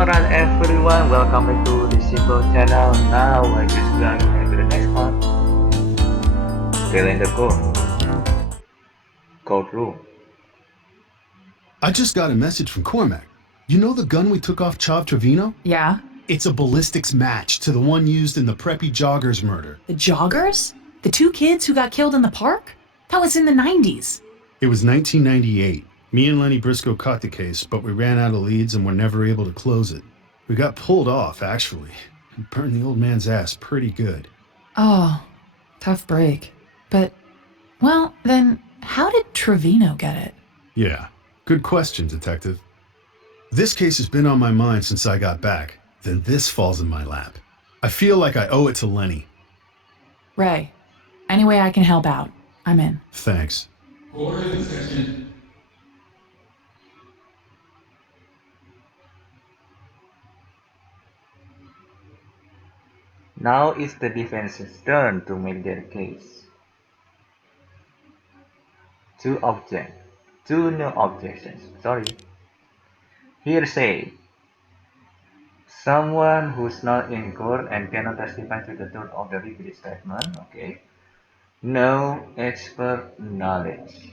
Alright everyone, welcome back to the Simple channel. Now I just going into the next part. Fill in the code room. I just got a message from Cormac. You know the gun we took off Chavez Trevino? Yeah? It's a ballistics match to the one used in the preppy joggers murder. The joggers? The two kids who got killed in the park? That was in the 90s. It was 1998. Me and Lenny Briscoe caught the case, but we ran out of leads and were never able to close it. We got pulled off, actually. We burned the old man's ass pretty good. Oh, tough break. But, well, then how did Trevino get it? Yeah, good question, Detective. This case has been on my mind since I got back. Then this falls in my lap. I feel like I owe it to Lenny. Ray, any way I can help out, I'm in. Thanks. Order in section. Now it's the defense's turn to make their case. Two new objections. Sorry. Hearsay. Someone who's not in court and cannot testify to the truth of the repeated statement. Okay. No expert knowledge.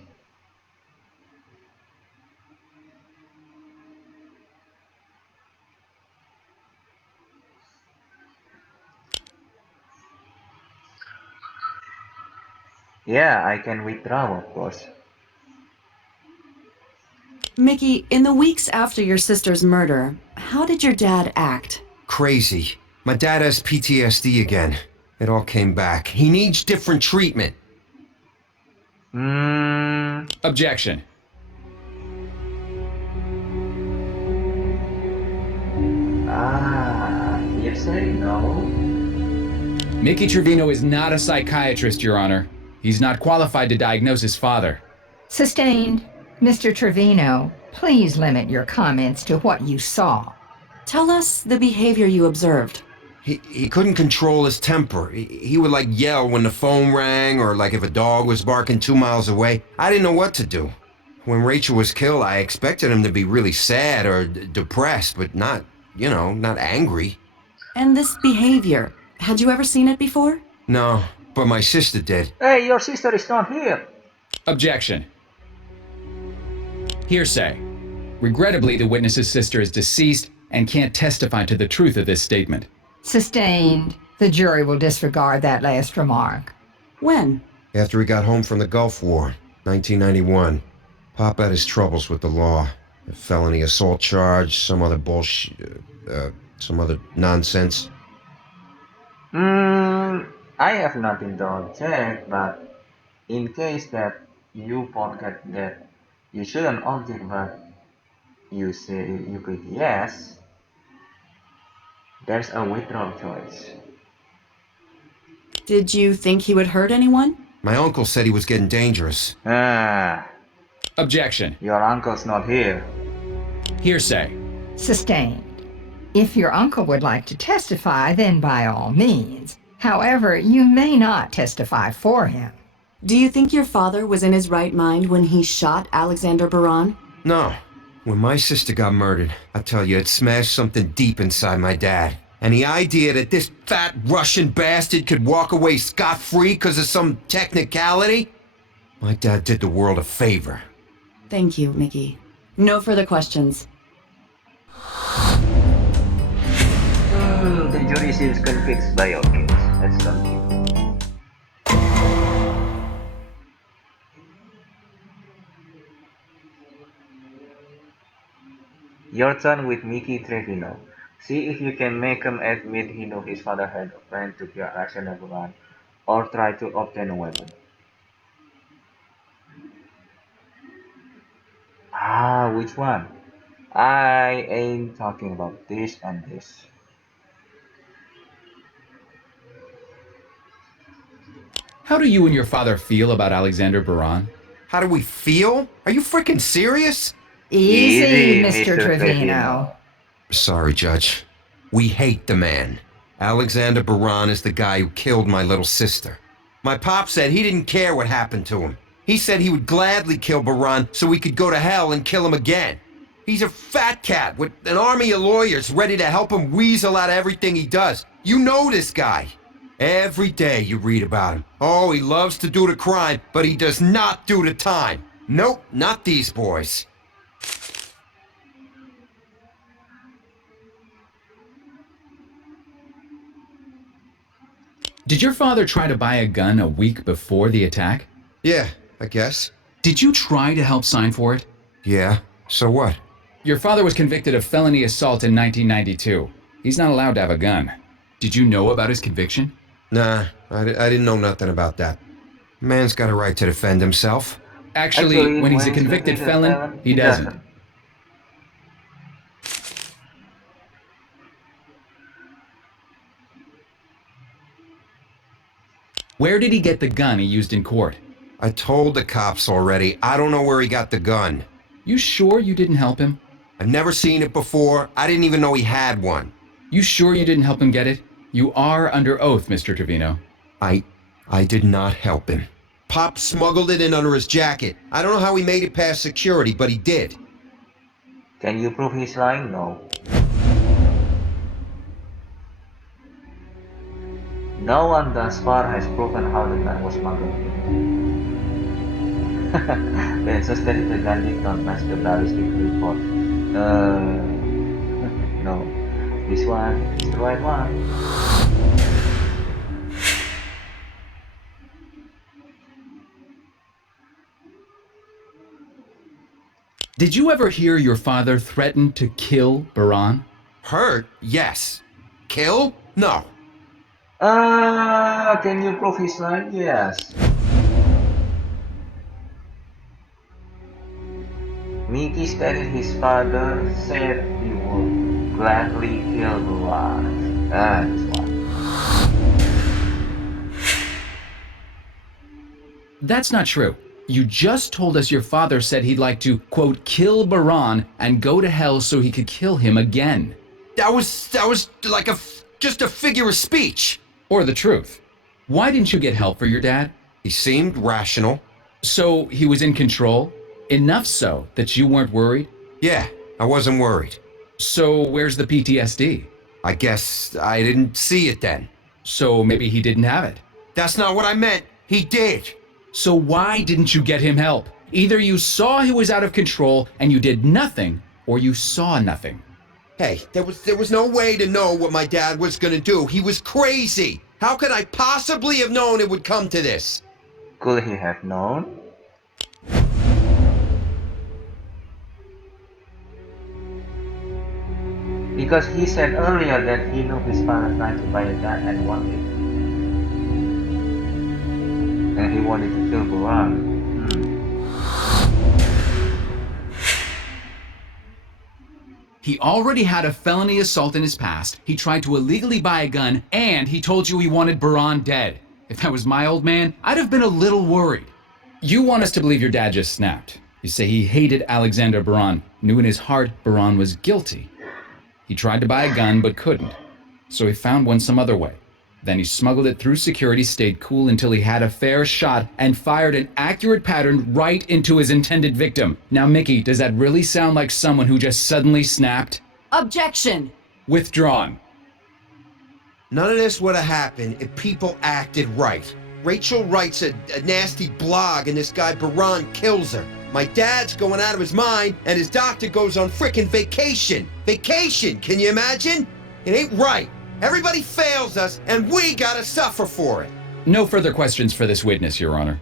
Yeah, I can withdraw, of course. Mickey, in the weeks after your sister's murder, how did your dad act? Crazy. My dad has PTSD again. It all came back. He needs different treatment. Objection. Hearsay? No. Mickey Trevino is not a psychiatrist, Your Honor. He's not qualified to diagnose his father. Sustained. Mr. Trevino, please limit your comments to what you saw. Tell us the behavior you observed. He couldn't control his temper. He would like yell when the phone rang or like if a dog was barking 2 miles away. I didn't know what to do. When Rachel was killed, I expected him to be really sad or depressed, but not, not angry. And this behavior, had you ever seen it before? No, but my sister did. Hey, your sister is not here. Objection. Hearsay. Regrettably, the witness's sister is deceased and can't testify to the truth of this statement. Sustained. The jury will disregard that last remark. When? After he got home from the Gulf War, 1991. Pop had his troubles with the law. A felony assault charge, some other bullshit, some other nonsense. I have nothing to object, but in case that you forget that you shouldn't object, but you say you click yes, there's a withdrawal choice. Did you think he would hurt anyone? My uncle said he was getting dangerous. Objection. Your uncle's not here. Hearsay. Sustained. If your uncle would like to testify, then by all means. However, you may not testify for him. Do you think your father was in his right mind when he shot Alexander Baran? No. When my sister got murdered, I tell you, it smashed something deep inside my dad. And the idea that this fat Russian bastard could walk away scot-free because of some technicality? My dad did the world a favor. Thank you, Mickey. No further questions. The jury seems convinced by your case. Let's continue. Your turn with Mickey Trevino. See if you can make him admit he knew his father had a plan to kill Alexander Baran or try to obtain a weapon. Which one? I ain't talking about this and this. How do you and your father feel about Alexander Baran? How do we feel? Are you freaking serious? Easy, Easy, Mr. Mr. Trevino. Sorry, Judge. We hate the man. Alexander Baran is the guy who killed my little sister. My pop said he didn't care what happened to him. He said he would gladly kill Baran so we could go to hell and kill him again. He's a fat cat with an army of lawyers ready to help him weasel out of everything he does. You know this guy. Every day you read about him. Oh, he loves to do the crime, but he does not do the time. Nope, not these boys. Did your father try to buy a gun a week before the attack? Yeah, I guess. Did you try to help sign for it? Yeah, so what? Your father was convicted of felony assault in 1992. He's not allowed to have a gun. Did you know about his conviction? Nah, I didn't know nothing about that. Man's got a right to defend himself. Actually, when he's a convicted felon, he doesn't. Where did he get the gun he used in court? I told the cops already. I don't know where he got the gun. You sure you didn't help him? I've never seen it before. I didn't even know he had one. You sure you didn't help him get it? You are under oath, Mr. Trevino. I did not help him. Pop smuggled it in under his jacket. I don't know how he made it past security, but he did. Can you prove he's lying? No. No one thus far has proven how the gun was smuggled in. Benson stated the gun did not match the ballistic report. No. This one is the right one. Did you ever hear your father threaten to kill Baran? Hurt? Yes. Kill? No. Can you prove he's lying? Yes. Mickey stated his father said he would gladly kill Baran. This one. That's not true. You just told us your father said he'd like to, quote, kill Baran and go to hell so he could kill him again. That was like just a figure of speech. Or the truth. Why didn't you get help for your dad? He seemed rational. So he was in control? Enough so that you weren't worried? Yeah, I wasn't worried. So where's the PTSD? I guess I didn't see it then. So maybe he didn't have it. That's not what I meant. He did. So why didn't you get him help? Either you saw he was out of control and you did nothing, or you saw nothing. Hey, there was no way to know what my dad was gonna do. He was crazy. How could I possibly have known it would come to this? Could he have known? Because he said earlier that he knew his father tried to buy a gun and wanted. And he wanted to kill Baran. He already had a felony assault in his past, he tried to illegally buy a gun, and he told you he wanted Baran dead. If that was my old man, I'd have been a little worried. You want us to believe your dad just snapped. You say he hated Alexander Baran, knew in his heart Baran was guilty. He tried to buy a gun but couldn't, so he found one some other way. Then he smuggled it through security, stayed cool until he had a fair shot, and fired an accurate pattern right into his intended victim. Now, Mickey, does that really sound like someone who just suddenly snapped? Objection! Withdrawn. None of this would have happened if people acted right. Rachel writes a nasty blog and this guy Baran kills her. My dad's going out of his mind and his doctor goes on frickin' vacation. Vacation, can you imagine? It ain't right. Everybody fails us and we gotta suffer for it. No further questions for this witness, Your Honor.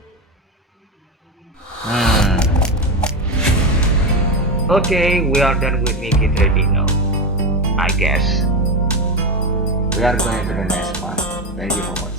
Okay, we are done with Mickey Trevino. I guess. We are going to the next one. Thank you for watching.